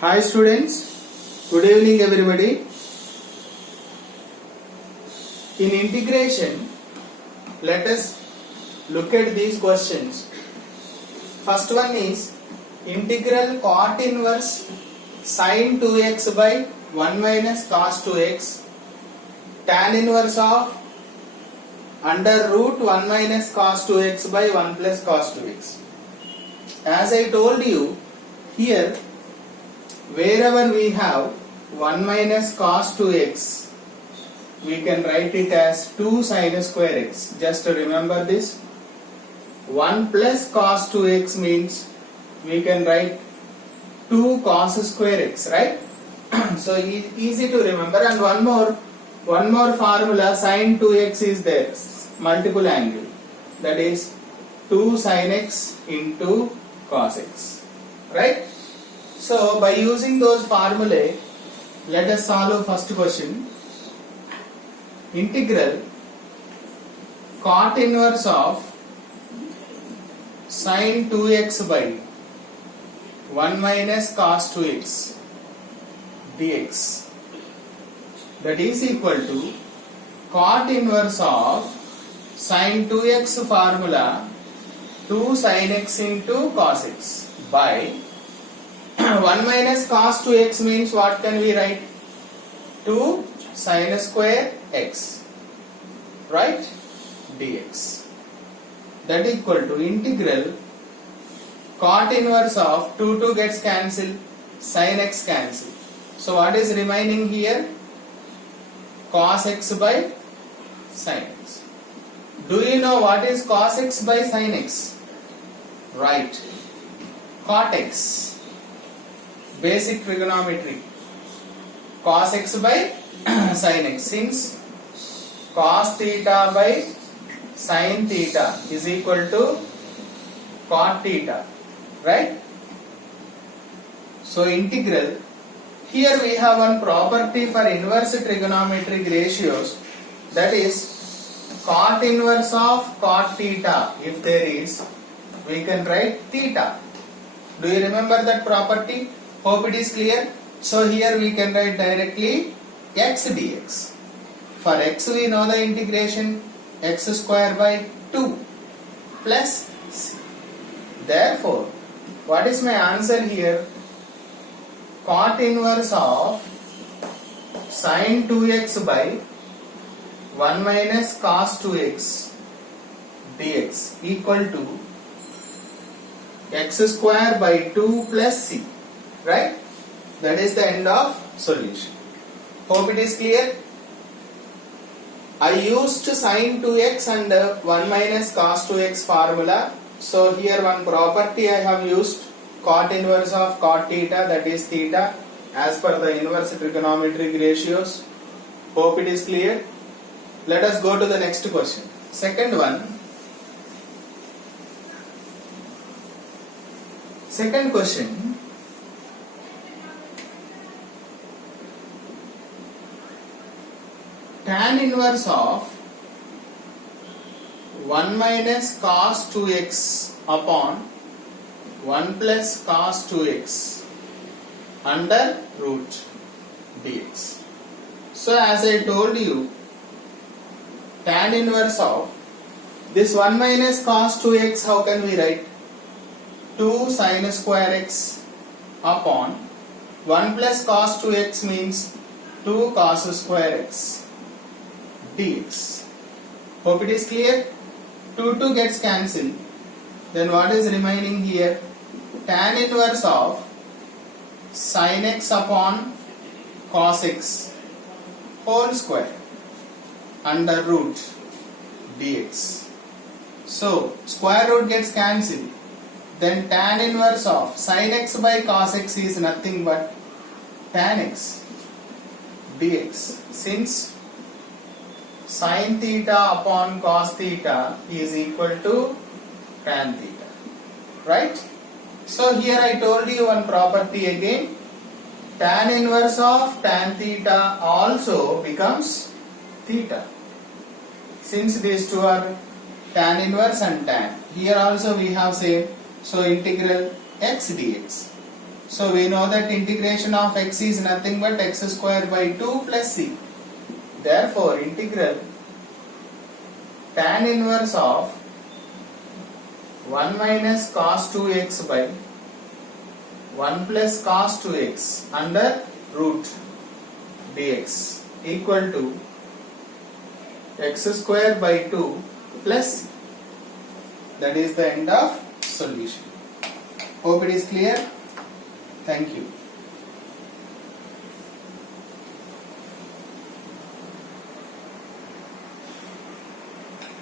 Hi students, good evening everybody. In integration, let us look at these questions. First one is integral cot inverse sin 2x by 1 minus cos 2x tan inverse of under root 1 minus cos 2x by 1 plus cos 2x. As I told you, here wherever we have 1 minus cos 2x, we can write it as 2 sin square x. Just remember this. 1 plus cos 2x means we can write 2 cos square x, right? So easy to remember. And one more formula, sin 2x is there, multiple angle. That is 2 sin x into cos x, right? So by using those formulae, let us solve first question. Integral cot inverse of sin 2x by 1 minus cos 2x dx, that is equal to cot inverse of sin 2x formula 2 sin x into cos x by 1 minus cos 2x means what can we write? 2 sin square x, right? Dx. That equal to integral cot inverse of 2 gets cancelled, sin x cancel. So what is remaining here? Cos x by sin x. Do you know what is cos x by sin x? Right. Cot x. Basic trigonometry. Cos x by sin x. Since cos theta by sin theta is equal to cot theta, right? So integral, here we have one property for inverse trigonometric ratios, that is cot inverse of cot theta. If there is, we can write theta. Do you remember that property? Hope it is clear. So here we can write directly x dx. For x we know the integration x square by 2 plus c. Therefore, what is my answer here? Cot inverse of sin 2x by 1 minus cos 2x dx equal to x square by 2 plus c. Right? That is the end of solution. Hope it is clear. I used sin 2x and 1 minus cos 2x formula. So here one property I have used, cot inverse of cot theta, that is theta, as per the inverse trigonometric ratios. Hope it is clear. Let us go to the next question. Second one. Second question. Tan inverse of 1 minus cos 2x upon 1 plus cos 2x under root dx. So as I told you, tan inverse of this 1 minus cos 2x, how can we write? 2 sin square x upon 1 plus cos 2x means 2 cos square x dx. Hope it is clear. 2 gets cancelled. Then what is remaining here? Tan inverse of sin x upon cos x whole square under root dx. So square root gets cancelled. Then tan inverse of sin x by cos x is nothing but tan x dx. Since sin theta upon cos theta is equal to tan theta, right? So here I told you one property again, tan inverse of tan theta also becomes theta. Since these two are tan inverse and tan, here also we have same, so integral x dx. So we know that integration of x is nothing but x square by 2 plus c. Therefore, integral tan inverse of 1 minus cos 2x by 1 plus cos 2x under root dx equal to x square by 2 plus c. That is the end of solution. Hope it is clear. Thank you.